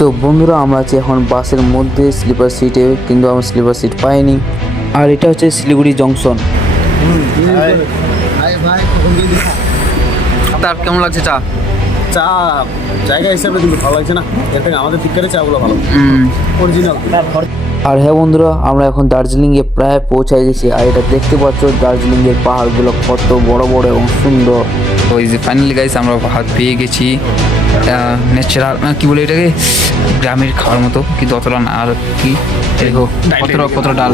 তো বন্ধুরা আমরা আছি এখন বাসের মধ্যে স্লিপার সিটে, কিন্তু আমরা স্লিপার সিট পাইনি। আর এটা হচ্ছে শিলিগুড়ি জংশন। তার কেমন লাগছে চা? চা জায়গা হিসাবে কিন্তু ভালো লাগছে না, এর থেকে আমাদের টিক্কারের চাগুলো ভালো অরিজিনাল। আর হ্যাঁ বন্ধুরা, আমরা এখন দার্জিলিংয়ে প্রায় পৌঁছায় গেছি। আর এটা দেখতে পাচ্ছ দার্জিলিংয়ের পাহাড়গুলো কত বড় বড় এবং সুন্দর। ওই যে ফাইনালি গাইস আমরা ভাত পেয়ে গেছি। ন্যাচারাল কি বলে এটাকে, গ্রামের খাওয়ার মতো, কিন্তু অতটা না। আর কি দেখো কতটা ডাল।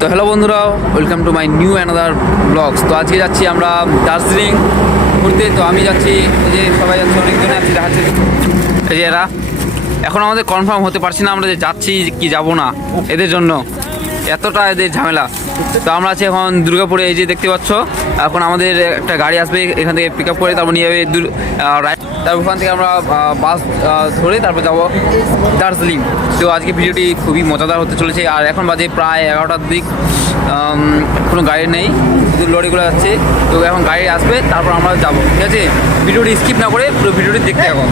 তো হ্যালো বন্ধুরা, welcome to my new another blogs. তো আজকে যাচ্ছি আমরা দার্জিলিং ঘুরতে। তো আমি যাচ্ছি, এই যে সবাই যাচ্ছে, অনেকজনে যাচ্ছি, দেখাচ্ছি এই যে এরা। এখন আমাদের কনফার্ম হতে পারছি না আমরা যে যাচ্ছি কি যাব না, এদের জন্য এতটা এদের ঝামেলা। তো আমরা আছি এখন দুর্গাপুরে। এই যে দেখতে পাচ্ছ, এখন আমাদের একটা গাড়ি আসবে এখান থেকে পিক আপ করে, তারপর নিয়ে যাবে তারপর ওখান থেকে আমরা বাস ধরে তারপর যাবো দার্জিলিং। তো আজকে ভিডিওটি খুবই মজাদার হতে চলেছে। আর এখন বাজে প্রায় 11টার দিক, কোনো গাড়ি নেই, শুধু লরিগুলো যাচ্ছে। তো এখন গাড়ি আসবে, তারপর আমরা যাবো, ঠিক আছে? ভিডিওটি স্কিপ না করে পুরো ভিডিওটি দেখতে এখন।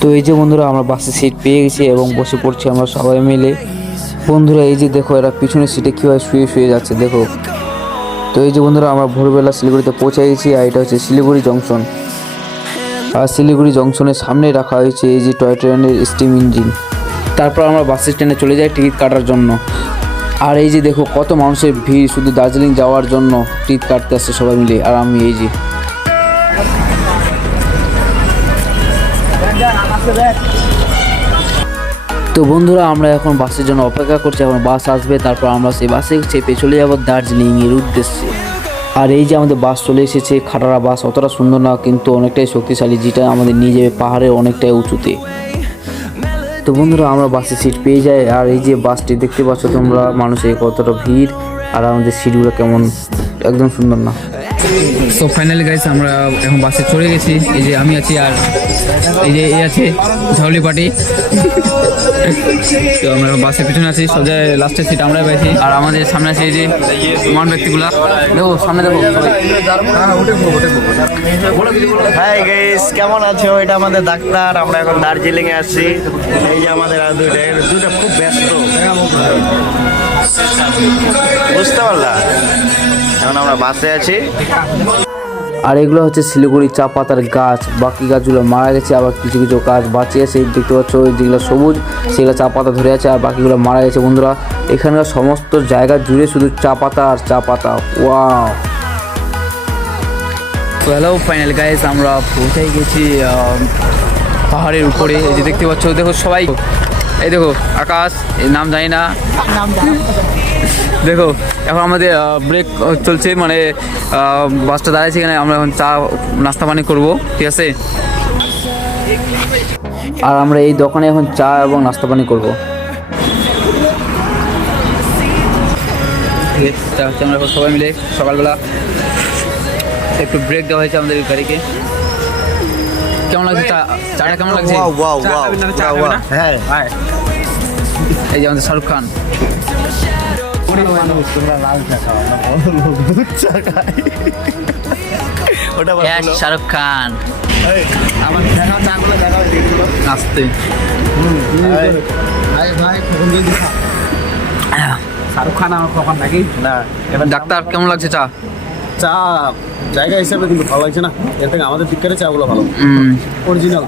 তো এই যে বন্ধুরা, আমরা বাসে সিট পেয়ে গেছি এবং বসে পড়ছি আমরা সবাই মিলে। বন্ধুরা এই যে দেখো, এরা পিছনের সিটে কীভাবে শুয়ে শুয়ে যাচ্ছে দেখো। তো এই যে বন্ধুরা, আমরা ভোরবেলা শিলিগুড়িতে পৌঁছে গেছি। আর এটা হচ্ছে শিলিগুড়ি জংশন। আর শিলিগুড়ি জংশনের সামনে রাখা হয়েছে এই যে টয় ট্রেনের স্টিম ইঞ্জিন। তারপর আমরা বাস স্ট্যান্ডে চলে যাই টিকিট কাটার জন্য। আর এই যে দেখো কত মানুষের ভিড় শুধু দার্জিলিং যাওয়ার জন্য টিকিট কাটতে আসছে সবাই মিলে। আর আমি এই যে তো বন্ধুরা, আমরা এখন বাসের জন্য অপেক্ষা করছি। এখন বাস আসবে, তারপর আমরা সেই বাসে চেপে চলে যাব দার্জিলিং এর উদ্দেশ্যে। আর এই যে আমাদের বাস চলে এসেছে, খাটারা বাস, অতটা সুন্দর না কিন্তু অনেকটাই শক্তিশালী, যেটা আমাদের নিয়ে যাবে পাহাড়ের অনেকটাই উঁচুতে। তো বন্ধুরা, আমরা বাসে সিট পেয়ে যাই। আর এই যে বাসটি দেখতে পাচ্ছ তোমরা, মানুষের কতটা ভিড়, আর আমাদের সিটগুলো কেমন একদম সুন্দর না। তো ফাইনালি গাইস আমরা এখন বাসে চলে গেছি। এই যে আমি আছি, আর এই যে এই আছে ঝাউলি পার্টি। তো আমরা বাসের পিছনে আছি, সব জায়গায় লাস্টের সিট আমরাই পাইছি। আর আমাদের সামনে আছে এই যে মহান ব্যক্তিগুলা, দেখো সামনে দেখো। হাই গাইস, কেমন আছো? এটা আমাদের ডাক্তার। আমরা এখন দার্জিলিং এ আছি। এই যে আমাদের আর দুইটা খুব ব্যস্ত, বুঝতে পারলা? এখন আমরা বাসে আছি। আর এগুলো হচ্ছে শিলিগুড়ি চা পাতার গাছ। বাকি গাছগুলো মারা গেছে, আবার কিছু কিছু গাছ বাঁচিয়ে আছে। দেখতে পাচ্ছ যেগুলো সবুজ সেগুলো চা পাতা ধরে আছে, আর বাকিগুলো মারা গেছে। বন্ধুরা, এখানকার সমস্ত জায়গা জুড়ে শুধু চা পাতা আর চা পাতা। ওয়াও। তো হ্যালো ফাইনাল গাইস, আমরা পৌঁছাই গেছি পাহাড়ের উপরে। এই যে দেখতে পাচ্ছ, দেখো সবাই, এই দেখো আকাশ, এই নাম জানি না, দেখো। এখন আমাদের ব্রেক চলছে, মানে বাসটা দাঁড়াইছে এখানে। আমরা এখন চা নাস্তা পানি করবো, ঠিক আছে? আর আমরা এই দোকানে এখন চা এবং নাস্তা পানি করবো। আমরা এখন সবাই মিলে সকালবেলা একটু ব্রেক দেওয়া হয়েছে আমাদের গাড়িকে। কেমন লাগছে চাটা? কেমন লাগছে? হ্যাঁ, এই যে আমাদের শাহরুখ খান। শাহরুখ খান আসতে শাহরুখ খান আমার কখন নাকি না। ডাক্তার কেমন লাগছে চা? চা জায়গা হিসাবে কিন্তু ভালো লাগছে না, এর থেকে আমাদের টিক্কারের চাগুলো ভালো অরিজিনাল।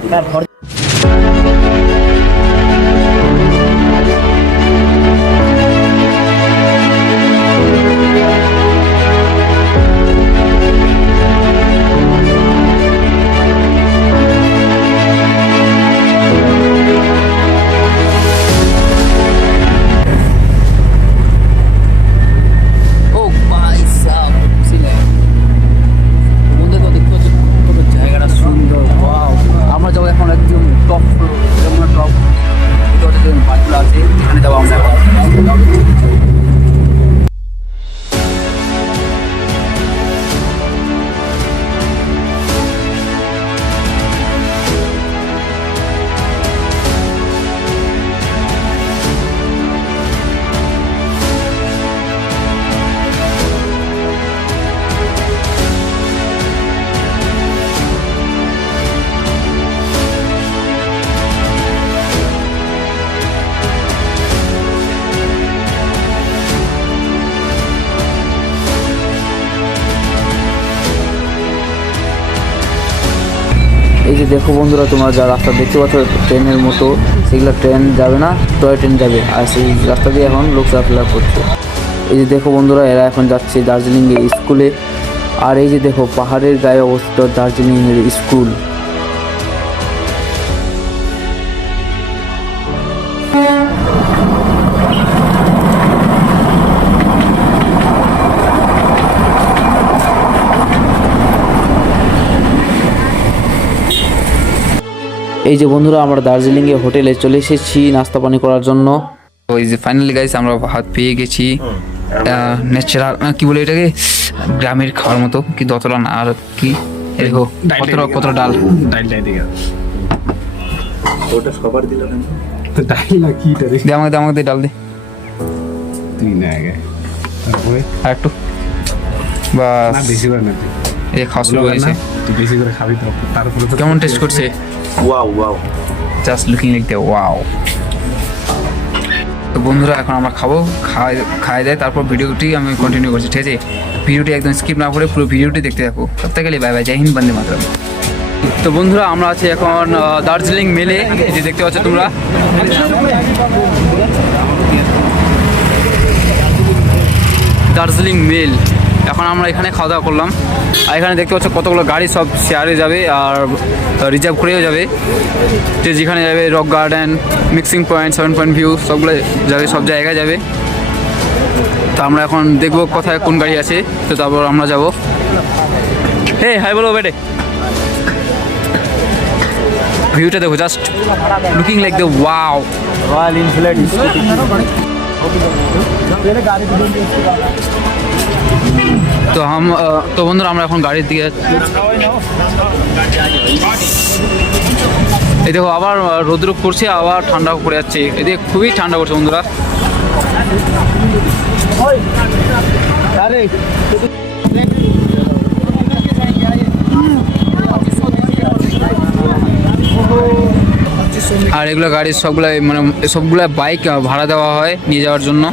যে দেখো বন্ধুরা, তোমরা যা রাস্তা দেখতে পাচ্ছ ট্রেনের মতো, সেগুলো ট্রেন যাবে না, টয় ট্রেন যাবে, আর সেই রাস্তা দিয়ে এখন লোক চলাফেরা করছে। এই যে দেখো বন্ধুরা, এরা এখন যাচ্ছে দার্জিলিংয়ে স্কুলে। আর এই যে দেখো পাহাড়ের গায়ে অবস্থিত দার্জিলিংয়ের স্কুল। এই যে বন্ধুরা, আমরা দার্জিলিংয়ে হোটেলে চলে এসেছি নাস্তা পানি করার জন্য। তো এই যে ফাইনালি গাইস আমরা ভাত পেয়ে গেছি, ন্যাচারাল কি বলে এটাকে, গ্রামের খাওয়ার মতো, কিন্তু অতটা না। আর কি এই দেখো কতটা ডাল, ওটা সবার দিল না, দে আমাকে দে ডাল দে আর একটু বাস। এই খাওয়া শুরু হয়েছে। কেমন টেস্ট করছে? Wow just looking like the wow. তো বন্ধুরা এখন আমরা খাই দেয়, তারপর ভিডিওটি আমি কন্টিনিউ করছি, ঠিক আছে? ভিডিওটি একদম স্কিপ না করে পুরো ভিডিওটি দেখতে থাকো। সব থেকে বাই বাই, জয় হিন্দ, বন্দে মাতরম। তো বন্ধুরা আমরা আছি এখন দার্জিলিং মেলে, এই যে দেখতে পাচ্ছ তোমরা। দার্জিলিং মেল, এখন আমরা এখানে খাওয়া দাওয়া করলাম। আর এখানে দেখতে পাচ্ছ কতগুলো গাড়ি সব শেয়ারে যাবে আর রিজার্ভ করেও যাবে, যে যেখানে যাবে rock garden, mixing point, 7 point view, সবগুলো যাবে, সব জায়গায় যাবে। তো আমরা এখন দেখবো কোথায় কোন গাড়ি আছে, তো তারপর আমরা যাবো। হে হাই বলো বেটে, ভিউটা দেখো, just looking like the wow. Royal Enfield scooty. তো বন্ধুরা আমরা এখন গাড়ির দিকে যাচ্ছি। এই দেখো আবার রোদ্র পড়ছে, আবার ঠান্ডা পড়ে যাচ্ছে, এদিকে খুবই ঠান্ডা পড়ছে বন্ধুরা। আর এগুলো গাড়ির সবগুলাই মানে সবগুলা বাইক ভাড়া দেওয়া হয় নিয়ে যাওয়ার জন্য।